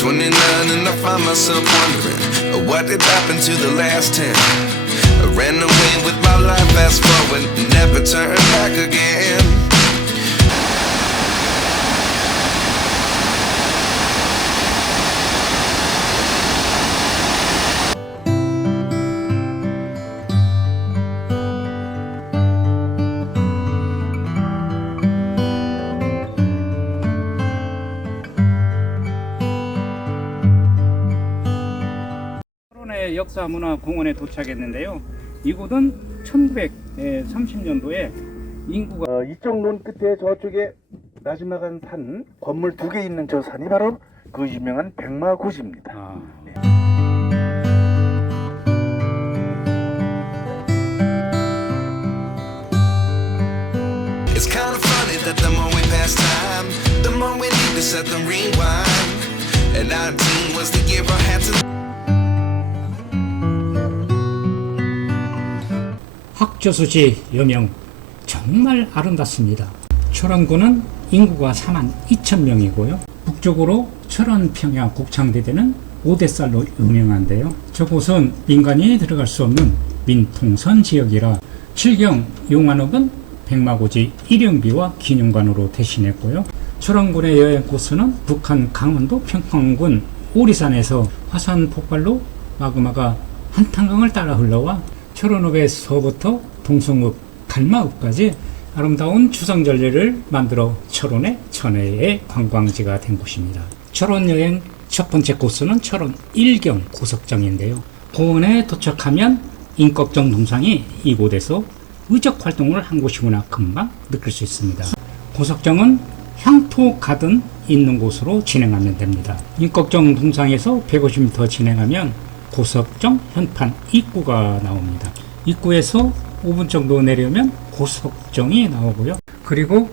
29 and I find myself wondering what did happen to the last 10. I ran away with my life, fast forward, never turn back again. 역사문화공원에 도착했는데요. 이곳은 1930년도에 인구가 이쪽 논 끝에 저쪽에 나지막한 산 건물 2개 있는 저 산이 바로 그 유명한 백마고지입니다. It's kind of funny that the more we pass time, the more we need to set them rewind. And 19 was the year I had to. 학조수지 여명 정말 아름답습니다. 철원군은 인구가 4만 2천 명이고요. 북쪽으로 철원 평야 곡창대대는 오대살로 유명한데요. 저곳은 민간이 들어갈 수 없는 민통선 지역이라 칠경 용안읍은 백마고지 일영비와 기념관으로 대신했고요. 철원군의 여행 코스는 북한 강원도 평평군 오리산에서 화산 폭발로 마그마가 한탄강을 따라 흘러와 철원읍에서부터 동성읍, 갈마읍까지 아름다운 주상절리를 만들어 철원의 천혜의 관광지가 된 곳입니다. 철원 여행 첫 번째 코스는 철원 일경 고석정인데요. 공원에 도착하면 인꺽정 동상이 이곳에서 의적 활동을 한 곳이구나 금방 느낄 수 있습니다. 고석정은 향토 가든 있는 곳으로 진행하면 됩니다. 인꺽정 동상에서 150m 진행하면 고석정 현판 입구가 나옵니다. 입구에서 5분 정도 내려면 고석정이 나오고요. 그리고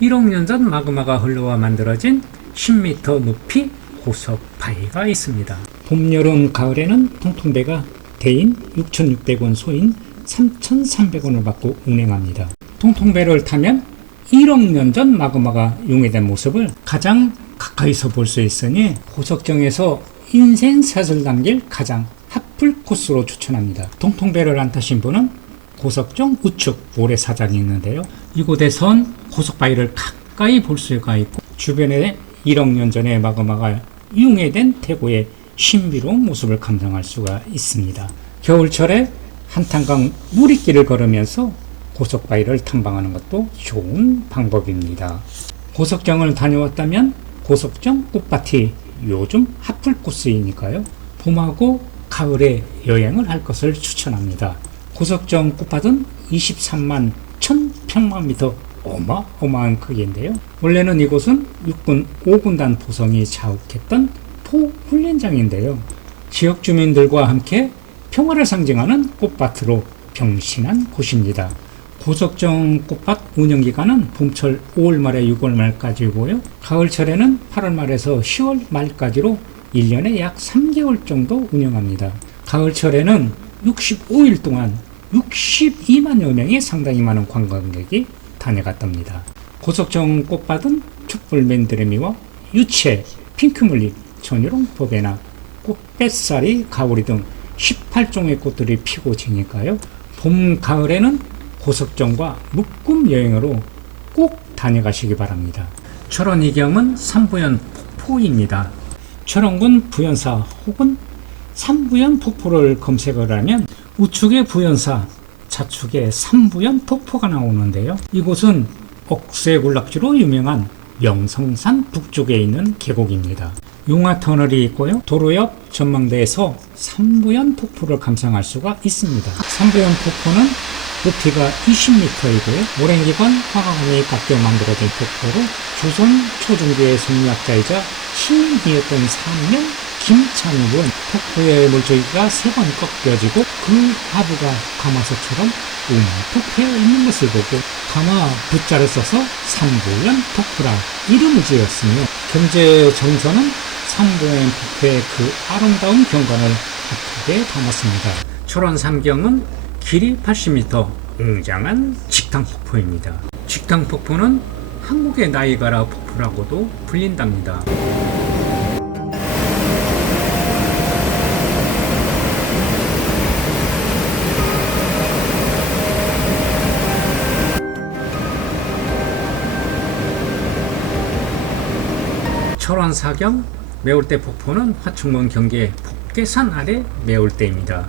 1억 년 전 마그마가 흘러와 만들어진 10m 높이 고석바위가 있습니다. 봄, 여름, 가을에는 통통배가 대인 6,600원, 소인 3,300원을 받고 운행합니다. 통통배를 타면 1억 년 전 마그마가 용해된 모습을 가장 가까이서 볼 수 있으니 고석정에서 인생샷을 남길 가장 핫플 코스로 추천합니다. 통통배를 안 타신 분은 고석정 우측 모래사장이 있는데요. 이곳에선 고석바위를 가까이 볼 수가 있고 주변에 1억 년 전에 마그마가 융해된 태고의 신비로운 모습을 감상할 수가 있습니다. 겨울철에 한탄강 무리길을 걸으면서 고석바위를 탐방하는 것도 좋은 방법입니다. 고석정을 다녀왔다면 고석정 꽃밭이 요즘 핫플 코스이니까요. 봄하고 가을에 여행을 할 것을 추천합니다. 고석정 꽃밭은 23만 1000평방미터 어마어마한 크기인데요. 원래는 이곳은 육군 5군단 보성이 자욱했던 포훈련장인데요. 지역 주민들과 함께 평화를 상징하는 꽃밭으로 병신한 곳입니다. 고석정 꽃밭 운영기간은 봄철 5월 말에 6월 말까지고요. 가을철에는 8월 말에서 10월 말까지로 1년에 약 3개월 정도 운영합니다. 가을철에는 65일 동안 62만여 명의 상당히 많은 관광객이 다녀갔답니다. 고석정 꽃밭은 촛불 맨드레미와 유채, 핑크뮬리, 전유롱 버베나, 꽃뱃살이, 가오리 등 18종의 꽃들이 피고 지니까요. 봄, 가을에는 고석정과 묶음 여행으로 꼭 다녀가시기 바랍니다. 철원 이경은 삼부연 폭포입니다. 철원군 부연사 혹은 삼부연 폭포를 검색을 하면 우측에 부연사, 좌측에 삼부연 폭포가 나오는데요. 이곳은 억새군락지로 유명한 명성산 북쪽에 있는 계곡입니다. 용화터널이 있고요. 도로 옆 전망대에서 삼부연 폭포를 감상할 수가 있습니다. 삼부연 폭포는 높이가 20m이고요. 오랜 기간 화강암이 깎여 만들어진 폭포로 조선 초중기의 성리학자이자 시인이었던 상명 김찬욱은 폭포의 물줄기가 3번 꺾여지고 그 하부가 가마솥처럼 움푹 패여 있는 것을 보고 가마 부자를 써서 삼부연 폭포라 이름을 지었으며 경제 정서는 삼부연 폭포의 그 아름다운 경관을 핫하게 담았습니다. 철원 삼경은 길이 80m, 웅장한 직탕폭포입니다. 직탕폭포는 한국의 나이가라 폭포라고도 불린답니다. 철원 사경 매울대 폭포는 화충문 경계 폭계산 아래 매울대입니다.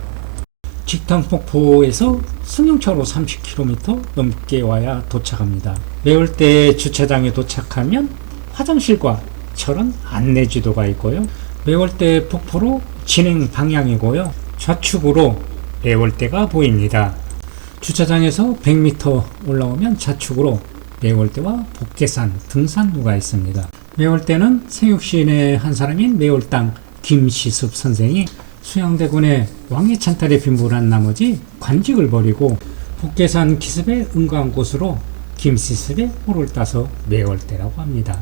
직탕폭포에서 승용차로 30km 넘게 와야 도착합니다. 매울대 주차장에 도착하면 화장실과 철원 안내지도가 있고요. 매울대 폭포로 진행 방향이고요. 좌측으로 매울대가 보입니다. 주차장에서 100m 올라오면 좌측으로 매울대와 복계산 등산로가 있습니다. 매울대는 생육시인의 한 사람인 매울당 김시습 선생이 수양대군의 왕의 찬탈에 빈불한 나머지 관직을 버리고 복계산 기습에 응가한 곳으로 김시습의 호를 따서 매울대라고 합니다.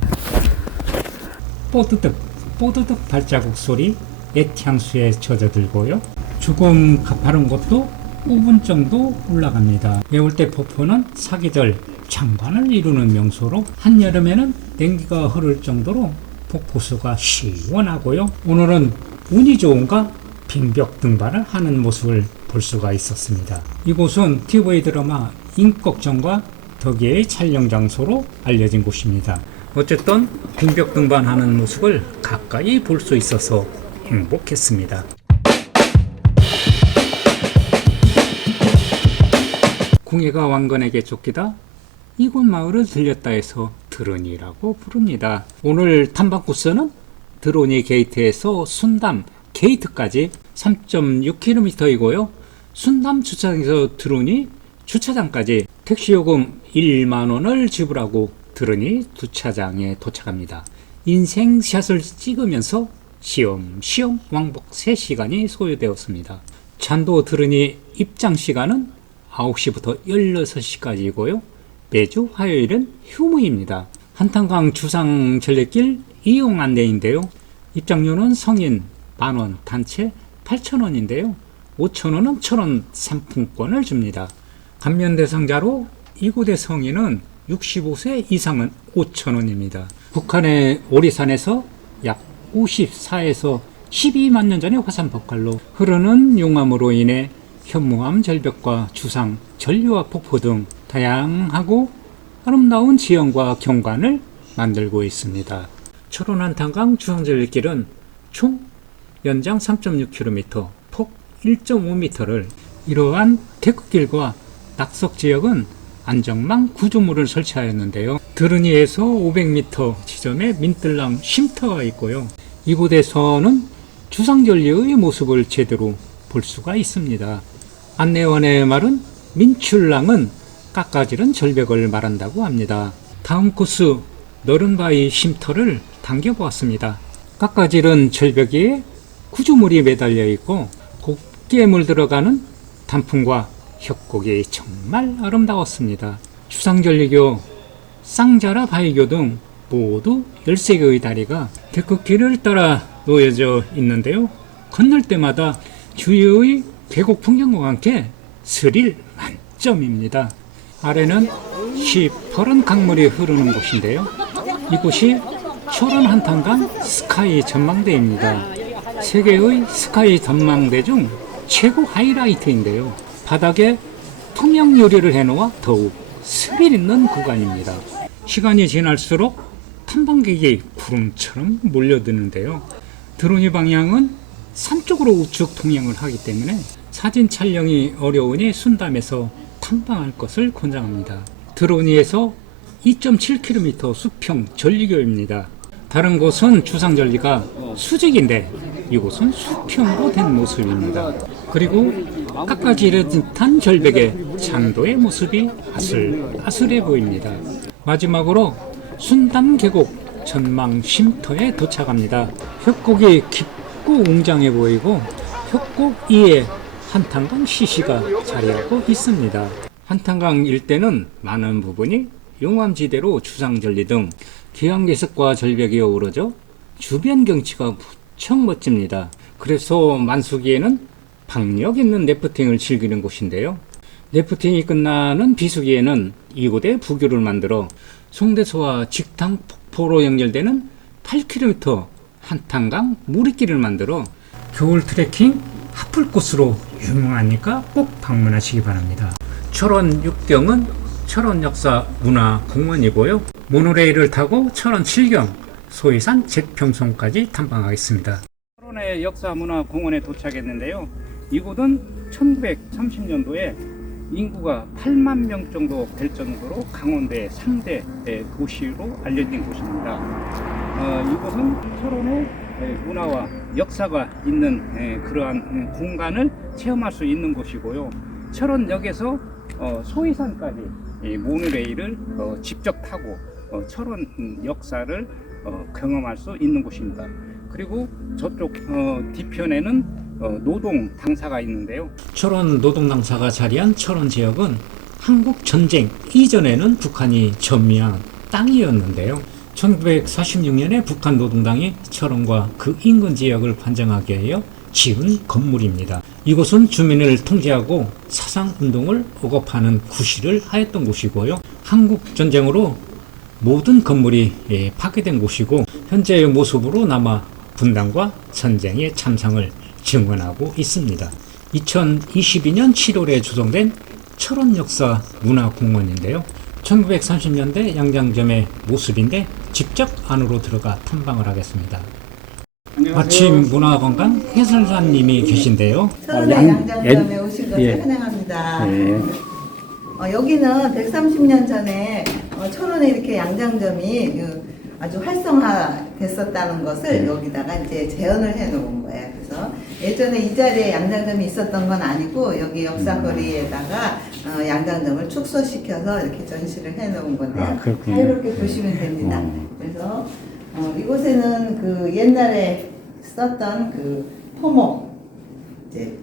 뽀드득 발자국 소리 액향수에 젖어들고요. 조금 가파른 곳도 5분 정도 올라갑니다. 매울대 폭포는 사계절 장관을 이루는 명소로 한여름에는 냉기가 흐를 정도로 폭포수가 시원하고요. 오늘은 운이 좋은가 빙벽 등반을 하는 모습을 볼 수가 있었습니다. 이곳은 TV 드라마 임꺽정과 덕이의 촬영 장소로 알려진 곳입니다. 어쨌든 빙벽 등반하는 모습을 가까이 볼 수 있어서 행복했습니다. 궁예가 왕건에게 쫓기다 이곳 마을을 들렸다 해서 드론이라고 부릅니다. 오늘 탐방 코스는 드론이 게이트에서 순담 게이트까지 3.6km이고요. 순담 주차장에서 드론이 주차장까지 택시요금 1만원을 지불하고 드론이 주차장에 도착합니다. 인생샷을 찍으면서 시험시험 왕복 3시간이 소요되었습니다. 잔도 드론이 입장 시간은 9시부터 16시까지이고요. 매주 화요일은 휴무입니다. 한탄강 주상 전래길 이용 안내인데요. 입장료는 성인 만원, 단체 8,000원인데요. 5,000원은 철원 상품권을 줍니다. 감면 대상자로 이곳의 성인은 65세 이상은 5,000원입니다. 북한의 오리산에서 약 54에서 12만 년 전의 화산 폭발로 흐르는 용암으로 인해 현무암 절벽과 주상, 전류와 폭포 등 다양하고 아름다운 지형과 경관을 만들고 있습니다. 철원 한탄강 주상절리길은 총 연장 3.6km, 폭 1.5m를 이러한 데크길과 낙석 지역은 안전망 구조물을 설치하였는데요. 드르니에서 500m 지점에 민들랑 쉼터가 있고요. 이곳에서는 주상절리의 모습을 제대로 볼 수가 있습니다. 안내원의 말은 민출랑은 깎아지른 절벽을 말한다고 합니다. 다음 코스 너른바위 쉼터를 당겨보았습니다. 깎아지른 절벽 위에 구조물이 매달려 있고 곱게 물들어가는 단풍과 협곡이 정말 아름다웠습니다. 주상절리교, 쌍자라 바위교 등 모두 13개의 다리가 데크길을 따라 놓여져 있는데요. 건널 때마다 주위의 계곡 풍경과 함께 스릴 만점입니다. 아래는 시퍼런 강물이 흐르는 곳인데요. 이곳이 철원 한탄강 스카이 전망대입니다. 세계의 스카이 전망대 중 최고 하이라이트인데요. 바닥에 투명 유리를 해놓아 더욱 스릴 있는 구간입니다. 시간이 지날수록 탐방객이 구름처럼 몰려드는데요. 드론이 방향은 산 쪽으로 우측 통행을 하기 때문에 사진 촬영이 어려우니 순담에서 탐방할 것을 권장합니다. 드론이에서 2.7km 수평 전리교입니다. 다른 곳은 주상절리가 수직인데 이곳은 수평으로 된 모습입니다. 그리고 깎아지른 듯한 절벽에 잔도의 모습이 아슬아슬해 보입니다. 마지막으로 순담 계곡 전망 쉼터에 도착합니다. 협곡이 깊고 웅장해 보이고 협곡 위에 한탄강 시시가 자리하고 있습니다. 한탄강 일대는 많은 부분이 용암지대로 주상절리 등 기암괴석과 절벽이 어우러져 주변 경치가 무척 멋집니다. 그래서 만수기에는 박력 있는 래프팅을 즐기는 곳인데요. 래프팅이 끝나는 비수기에는 이곳에 부교를 만들어 송대소와 직탕폭포로 연결되는 8km 한탄강 무리길을 만들어 겨울 트레킹 핫플코스로 유명하니까 꼭 방문하시기 바랍니다. 철원 6경은 철원 역사 문화 공원이고요. 모노레일을 타고 철원 7경, 소위산 제평송까지 탐방하겠습니다. 철원의 역사문화공원에 도착했는데요. 이곳은 1930년도에 인구가 8만 명 정도 될 정도로 강원도의 3대 도시로 알려진 곳입니다. 이곳은 철원의 문화와 역사가 있는 그러한 공간을 체험할 수 있는 곳이고요. 철원역에서 소위산까지 모노레일을 직접 타고 철원 역사를 경험할 수 있는 곳입니다. 그리고 저쪽 뒤편에는 노동 당사가 있는데요. 철원 노동 당사가 자리한 철원 지역은 한국 전쟁 이전에는 북한이 점유한 땅이었는데요. 1946년에 북한 노동당이 철원과 그 인근 지역을 관장하기 위하여 지은 건물입니다. 이곳은 주민을 통제하고 사상운동을 억압하는 구실을 하였던 곳이고요. 한국 전쟁으로 모든 건물이 파괴된 곳이고 현재의 모습으로 남아 분단과 전쟁의 참상을 증언하고 있습니다. 2022년 7월에 조성된 철원역사문화공원인데요. 1930년대 양장점의 모습인데 직접 안으로 들어가 탐방을 하겠습니다. 마침 문화관광 해설사님이 계신데요. 철원의 양장점에 오신 것을 환영합니다. 여기는 130년 전에 철원에 이렇게 양장점이 아주 활성화됐었다는 것을 여기다가 이제 재현을 해 놓은 거예요. 그래서 예전에 이 자리에 양장점이 있었던 건 아니고 여기 역사거리에다가 양장점을 축소시켜서 이렇게 전시를 해 놓은 건데요. 자유롭게 보시면 됩니다. 그래서 이곳에는 그 옛날에 썼던 그 토목, 이제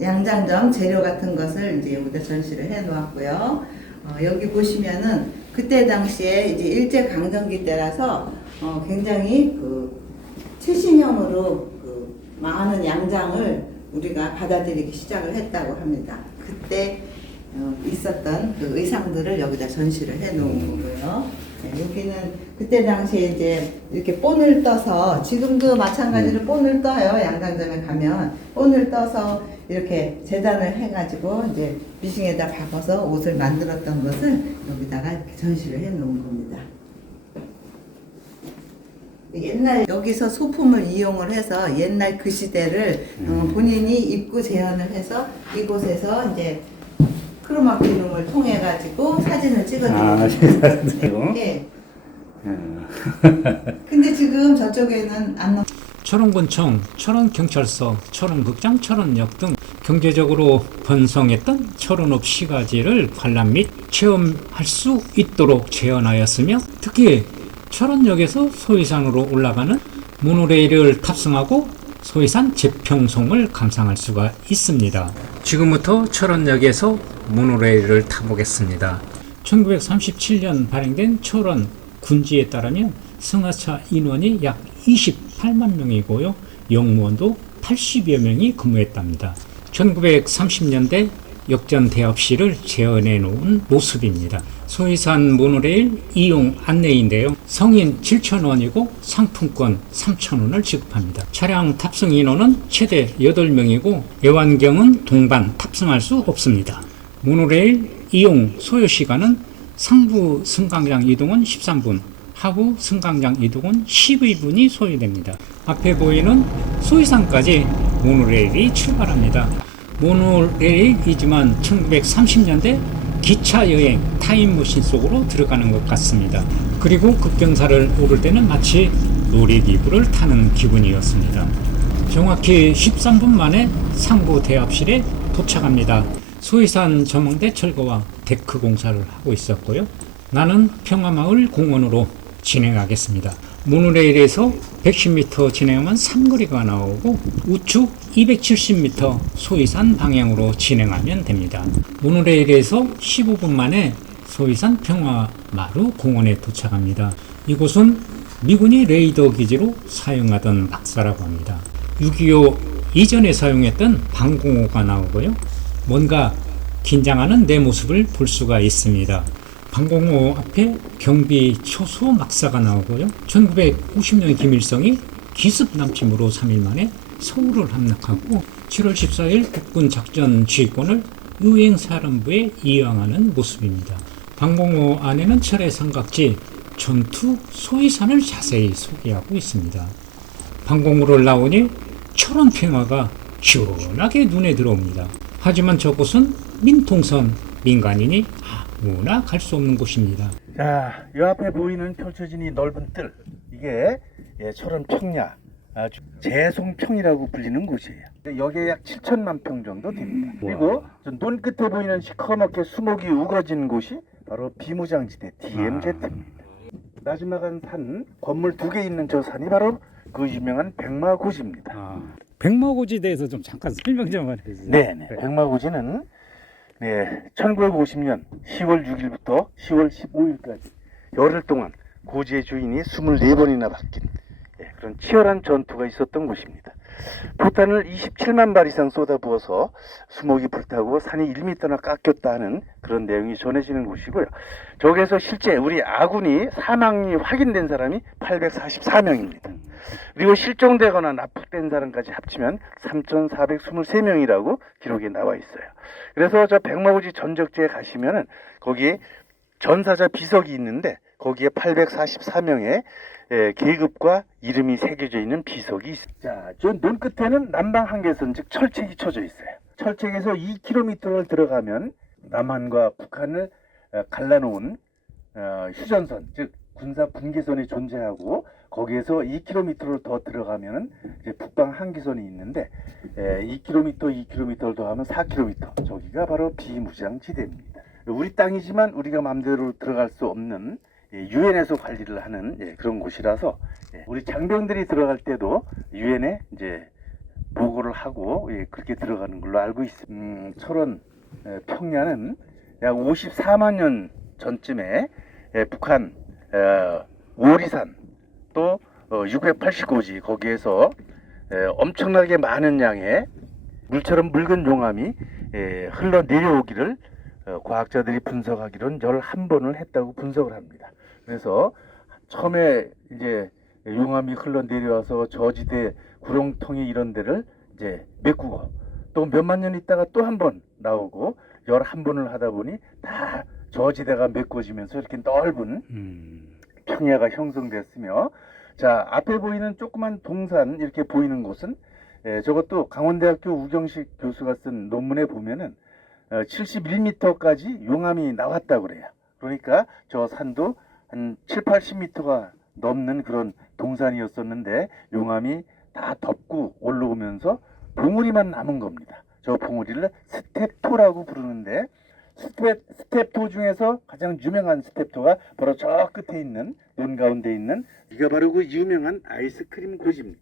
양장점 재료 같은 것을 이제 여기다 전시를 해 놓았고요. 여기 보시면은 그때 당시에 이제 일제 강점기 때라서 굉장히 그 최신형으로 그 많은 양장을 우리가 받아들이기 시작을 했다고 합니다. 그때 있었던 그 의상들을 여기다 전시를 해 놓은 거고요. 여기는 그때 당시에 이제 이렇게 본을 떠서 지금도 마찬가지로 본을 떠요. 양장점에 가면 본을 떠서 이렇게 재단을 해가지고 이제 미싱에다 박아서 옷을 만들었던 것을 여기다가 이렇게 전시를 해 놓은 겁니다. 옛날 여기서 소품을 이용을 해서 옛날 그 시대를 본인이 입고 재현을 해서 이곳에서 이제 크로마 필름을 통해 가지고 사진을 찍어드리고 네. 근데 지금 저쪽에는 안 넣. 철원군청, 철원경찰서, 철원극장, 철원역 등 경제적으로 번성했던 철원읍 시가지를 관람 및 체험할 수 있도록 재현하였으며 특히 철원역에서 소위산으로 올라가는 모노레일을 탑승하고 소위산 제평송을 감상할 수가 있습니다. 지금부터 철원역에서 모노레일을 타보겠습니다. 1937년 발행된 철원 군지에 따르면 승하차 인원이 약 28만 명이고요. 영무원도 80여 명이 근무했답니다. 1930년대 역전 대합실을 재현해 놓은 모습입니다. 소위산 모노레일 이용 안내인데요. 성인 7,000원이고 상품권 3,000원을 지급합니다. 차량 탑승 인원은 최대 8명이고 애완경은 동반 탑승할 수 없습니다. 모노레일 이용 소요 시간은 상부 승강장 이동은 13분, 하부 승강장 이동은 12분이 소요됩니다. 앞에 보이는 소위산까지 모노레일이 출발합니다. 모노레일이지만 1930년대 기차 여행 타임머신 속으로 들어가는 것 같습니다. 그리고 급경사를 오를 때는 마치 놀이기구를 타는 기분이었습니다. 정확히 13분 만에 상부 대합실에 도착합니다. 소위산 전망대 철거와 데크 공사를 하고 있었고요. 나는 평화마을 공원으로 진행하겠습니다. 모노레일에서 110m 진행하면 삼거리가 나오고 우측 270m 소위산 방향으로 진행하면 됩니다. 모노레일에서 15분 만에 소위산 평화마루 공원에 도착합니다. 이곳은 미군이 레이더 기지로 사용하던 막사라고 합니다. 6.25 이전에 사용했던 방공호가 나오고요. 뭔가 긴장하는 내 모습을 볼 수가 있습니다. 방공호 앞에 경비 초수 막사가 나오고요. 1950년 김일성이 기습 남침으로 3일 만에 서울을 함락하고 7월 14일 국군 작전 지휘권을 유행사령부에 이양하는 모습입니다. 방공호 안에는 철의 삼각지, 전투 소위산을 자세히 소개하고 있습니다. 방공으로 올라오니 철원 평화가 시원하게 눈에 들어옵니다. 하지만 저곳은 민통선, 민간인이 아무나 갈 수 없는 곳입니다. 자, 이 앞에 보이는 펼쳐진 이 넓은 뜰, 이게 철원 평야, 재송평이라고 불리는 곳이에요. 여기에 약 7천만 평 정도 됩니다. 그리고 눈 끝에 보이는 시커멓게 수목이 우거진 곳이 바로 비무장지대 DMZ입니다. 나지막한 산, 건물 2개 있는 저 산이 바로 그 유명한 백마고지입니다. 백마고지에 대해서 좀 잠깐 설명 좀 해주세요. 네. 백마고지는 1950년 10월 6일부터 10월 15일까지 열흘 동안 고지의 주인이 24번이나 바뀐 그런 치열한 전투가 있었던 곳입니다. 포탄을 27만 발 이상 쏟아부어서 수목이 불타고 산이 1m나 깎였다 하는 그런 내용이 전해지는 곳이고요. 저기에서 실제 우리 아군이 사망이 확인된 사람이 844명입니다. 그리고 실종되거나 납북된 사람까지 합치면 3,423명이라고 기록에 나와 있어요. 그래서 저 백마고지 전적지에 가시면은 거기에 전사자 비석이 있는데 거기에 844명의 계급과 이름이 새겨져 있는 비석이 있습니다. 자, 저 눈 끝에는 남방 한계선, 즉 철책이 쳐져 있어요. 철책에서 2km를 들어가면 남한과 북한을 갈라놓은 휴전선, 즉 군사 분계선이 존재하고 거기에서 2km를 더 들어가면 이제 북방 한계선이 있는데 2km를 더하면 4km. 저기가 바로 비무장지대입니다. 우리 땅이지만 우리가 마음대로 들어갈 수 없는 유엔에서 관리를 하는 그런 곳이라서 우리 장병들이 들어갈 때도 유엔에 이제 보고를 하고 그렇게 들어가는 걸로 알고 있습니다. 철원 평야는 약 54만 년 전쯤에 북한 오리산 또 689지 거기에서 엄청나게 많은 양의 물처럼 묽은 용암이 흘러내려오기를 과학자들이 분석하기로는 11번을 했다고 분석을 합니다. 그래서 처음에 이제 용암이 흘러내려와서 저지대 구렁텅이 이런 데를 이제 메꾸고 또 몇만 년 있다가 또 한 번 나오고 11번을 하다 보니 다 저지대가 메꿔지면서 이렇게 넓은 평야가 형성됐으며, 자, 앞에 보이는 조그만 동산 이렇게 보이는 곳은 저것도 강원대학교 우경식 교수가 쓴 논문에 보면은 71m까지 용암이 나왔다고 그래요. 그러니까 저 산도 한 7, 80m가 넘는 그런 동산이었었는데 용암이 다 덮고 올라오면서 봉우리만 남은 겁니다. 저 봉우리를 스텝토라고 부르는데 스텝토 중에서 가장 유명한 스텝토가 바로 저 끝에 있는 논 가운데 있는 이가 바로 그 유명한 아이스크림 고지입니다.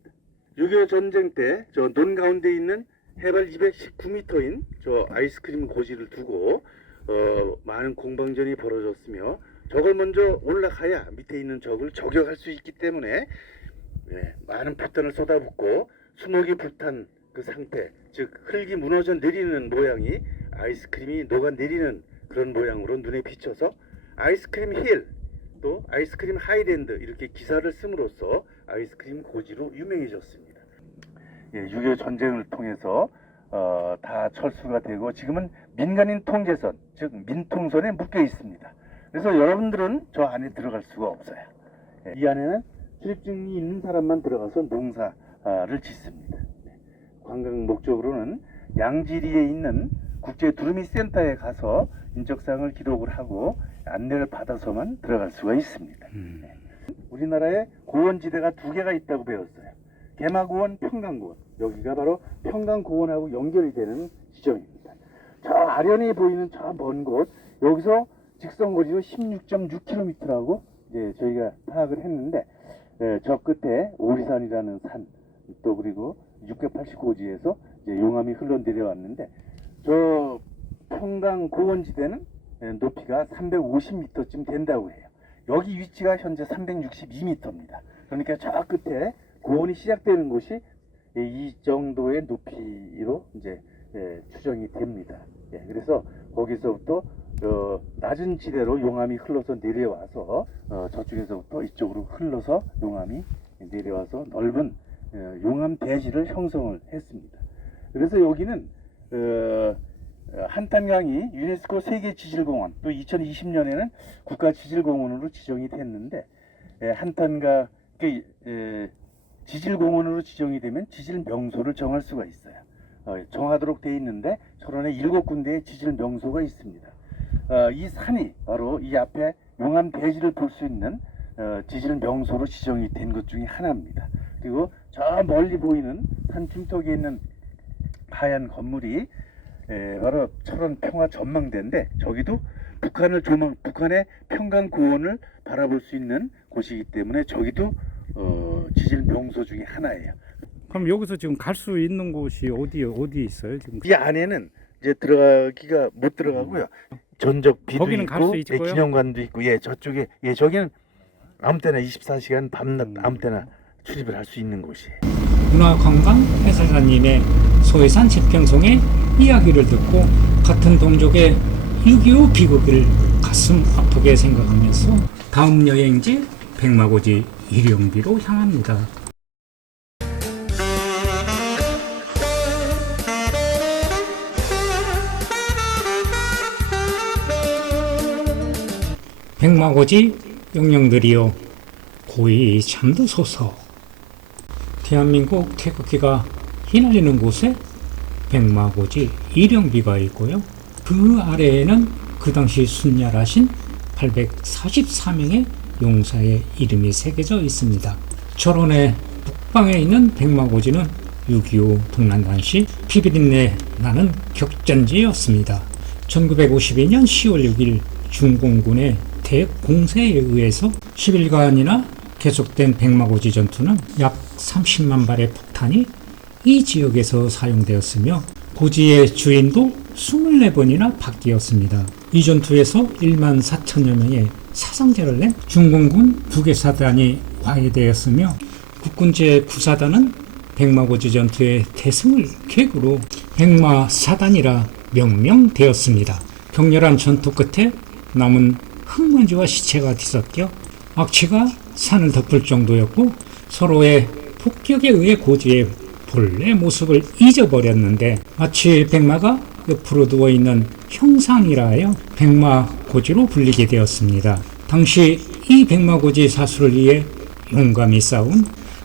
6.25 전쟁 때 저 논 가운데 있는 해발 219m인 저 아이스크림 고지를 두고 많은 공방전이 벌어졌으며 저걸 먼저 올라가야 밑에 있는 적을 저격할 수 있기 때문에 많은 포탄을 쏟아붓고 수목이 불탄 그 상태, 즉 흙이 무너져 내리는 모양이 아이스크림이 녹아내리는 그런 모양으로 눈에 비쳐서 아이스크림 힐 또 아이스크림 하이랜드 이렇게 기사를 씀으로써 아이스크림 고지로 유명해졌습니다. 6.25 전쟁을 통해서 다 철수가 되고 지금은 민간인 통제선, 즉 민통선에 묶여 있습니다. 그래서 여러분들은 저 안에 들어갈 수가 없어요. 이 안에는 출입증이 있는 사람만 들어가서 농사를 짓습니다. 관광 목적으로는 양지리에 있는 국제 두루미 센터에 가서 인적사항을 기록을 하고 안내를 받아서만 들어갈 수가 있습니다. 우리나라에 고원지대가 2개가 있다고 배웠어요. 개마고원, 평강고원. 여기가 바로 평강고원하고 연결이 되는 지점입니다. 저 아련히 보이는 저 먼 곳, 여기서 직선거리로 16.6km라고 저희가 파악을 했는데 저 끝에 오리산이라는 산, 또 그리고 689지에서 용암이 흘러내려왔는데 저 평강고원지대는 높이가 350m쯤 된다고 해요. 여기 위치가 현재 362m입니다. 그러니까 저 끝에 고원이 시작되는 곳이 이 정도의 높이로 이제 추정이 됩니다. 그래서 거기서부터 낮은 지대로 용암이 흘러서 내려와서 저쪽에서부터 이쪽으로 흘러서 용암이 내려와서 넓은 용암 대지를 형성을 했습니다. 그래서 여기는 한탄강이 유네스코 세계지질공원, 또 2020년에는 국가지질공원으로 지정이 됐는데, 한탄강 지질공원으로 지정이 되면 지질 명소를 정할 수가 있어요. 정하도록 되어 있는데 철원에 7군데의 지질 명소가 있습니다. 이 산이 바로 이 앞에 용암 대지를 볼 수 있는 지질 명소로 지정이 된 것 중에 하나입니다. 그리고 저 멀리 보이는 산 중턱에 있는 하얀 건물이 바로 철원 평화 전망대인데, 저기도 북한의 평강 고원을 바라볼 수 있는 곳이기 때문에 저기도 지질 명소 중에 하나예요. 그럼 여기서 지금 갈 수 있는 곳이 어디 있어요? 지금 이 안에는 이제 들어가기가 못 들어가고요. 전적비도 거기는 갈 수 있고, 있고요? 기념관도 있고, 저쪽에, 저기는 아무 때나 24시간 밤낮 아무 때나 출입을 할 수 있는 곳이에요. 문화관광 해설사님의 소해산 지평송의 이야기를 듣고 같은 동족의 6.25 비극을 가슴 아프게 생각하면서 다음 여행지 백마고지 일영비로 향합니다. 백마고지 영령들이여 고이 잠드소서. 대한민국 태극기가 휘날리는 곳에 백마고지 일영비가 있고요. 그 아래에는 그 당시 순찰하신 844명의 용사의 이름이 새겨져 있습니다. 철원의 북방에 있는 백마고지는 6.25 동란단 시 피비린내 나는 격전지였습니다. 1952년 10월 6일 중공군의 대공세에 의해서 10일간이나 계속된 백마고지 전투는 약 30만 발의 폭탄이 이 지역에서 사용되었으며 고지의 주인도 24번이나 바뀌었습니다. 이 전투에서 1만 4천여 명의 사상자를 낸 중공군 2개 사단이 와해되었으며 국군 제9사단은 백마고지 전투의 대승을 계기로 백마사단이라 명명되었습니다. 격렬한 전투 끝에 남은 흙먼지와 시체가 뒤섞여 악취가 산을 덮을 정도였고 서로의 폭격에 의해 고지의 본래 모습을 잊어버렸는데 마치 백마가 옆으로 누워있는 형상이라 하여 백마고지로 불리게 되었습니다. 당시 이 백마고지 사수를 위해 용감히 싸운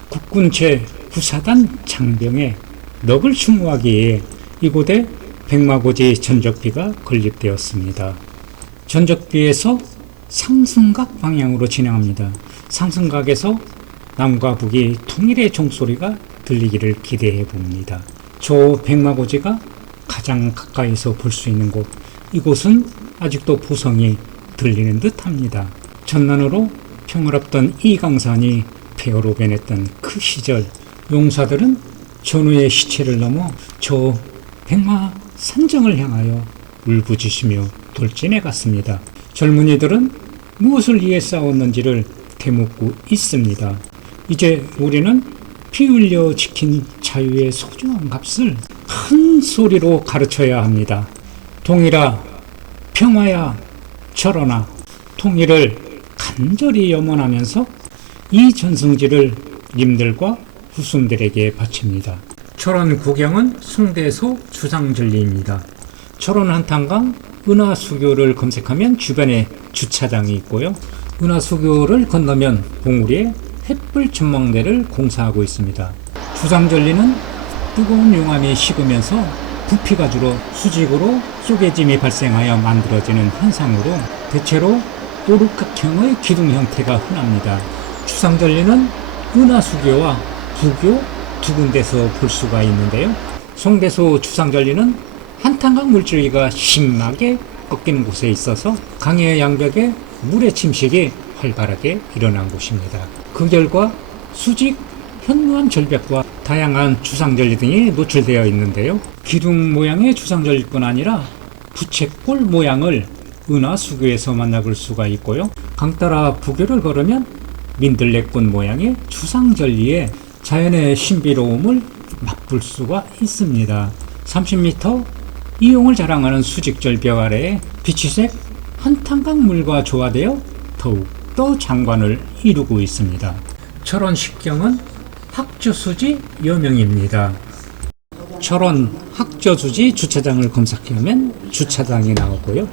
국군 제9사단 장병의 넋을 추모하기 위해 이곳에 백마고지 전적비가 건립되었습니다. 전적비에서 상승각 방향으로 진행합니다. 상승각에서 남과 북이 통일의 종소리가 들리기를 기대해 봅니다. 저 백마고지가 가장 가까이서 볼 수 있는 곳, 이곳은 아직도 보성이 들리는 듯 합니다. 전난으로 평화롭던 이 강산이 폐허로 변했던 그 시절, 용사들은 전우의 시체를 넘어 저 백마 산정을 향하여 울부짖으며 돌진해 갔습니다. 젊은이들은 무엇을 위해 싸웠는지를 되묻고 있습니다. 이제 우리는 피 흘려 지킨 자유의 소중한 값을 큰 소리로 가르쳐야 합니다. 동일아, 평화야, 철원아, 통일을 간절히 염원하면서 이 전승지를 님들과 후손들에게 바칩니다. 철원 구경은 송대소 주상절리입니다. 철원 한탄강 은하수교를 검색하면 주변에 주차장이 있고요. 은하수교를 건너면 봉우리에 횃불 전망대를 공사하고 있습니다. 주상절리는 뜨거운 용암이 식으면서 부피가 줄어 수직으로 쪼개짐이 발생하여 만들어지는 현상으로 대체로 오륙각형의 기둥 형태가 흔합니다. 주상절리는 은하수교와 부교 두 군데서 볼 수가 있는데요. 송대소 주상절리는 한탄강 물줄기가 심하게 꺾이는 곳에 있어서 강의 양벽에 물의 침식이 활발하게 일어난 곳입니다. 그 결과 수직, 현무암 절벽과 다양한 주상절리 등이 노출되어 있는데요. 기둥 모양의 주상절리뿐 아니라 부채꼴 모양을 은하수교에서 만나볼 수가 있고요. 강 따라 부교를 걸으면 민들레꽃 모양의 주상절리에 자연의 신비로움을 맛볼 수가 있습니다. 30m 이용을 자랑하는 수직절벽 아래에 비치색 한탄강물과 조화되어 더욱더 장관을 이루고 있습니다. 철원 식경은 학주수지 여명입니다. 철원 학저수지 주차장을 검색하면 주차장이 나오고요.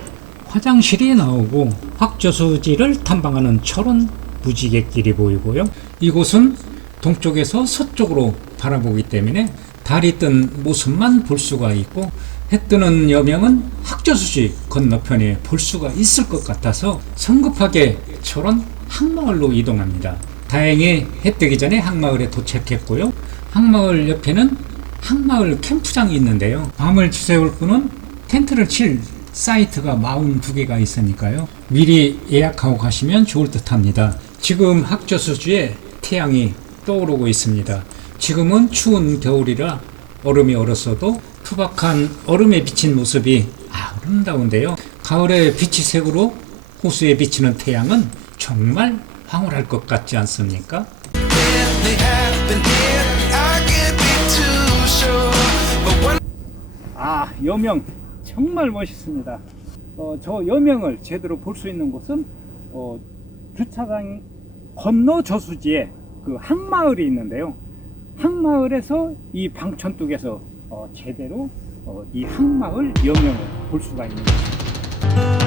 화장실이 나오고 학저수지를 탐방하는 철원 무지개길이 보이고요. 이곳은 동쪽에서 서쪽으로 바라보기 때문에 달이 뜬 모습만 볼 수가 있고 해 뜨는 여명은 학저수지 건너편에 볼 수가 있을 것 같아서 성급하게 철원 항마을로 이동합니다. 다행히 해 뜨기 전에 항마을에 도착했고요. 항마을 옆에는 항마을 캠프장이 있는데요. 밤을 지새울 분은 텐트를 칠 사이트가 42개가 있으니까요. 미리 예약하고 가시면 좋을 듯 합니다. 지금 학저수지에 태양이 떠오르고 있습니다. 지금은 추운 겨울이라 얼음이 얼었어도 투박한 얼음에 비친 모습이 아름다운데요. 가을의 빛이색으로 호수에 비치는 태양은 정말 황홀할 것 같지 않습니까? 여명 정말 멋있습니다. 저 여명을 제대로 볼 수 있는 곳은 주차장 건너 저수지에 그 항마을이 있는데요. 항마을에서 이 방천뚝에서 제대로 이 항마을 여명을 볼 수가 있는 것입니다.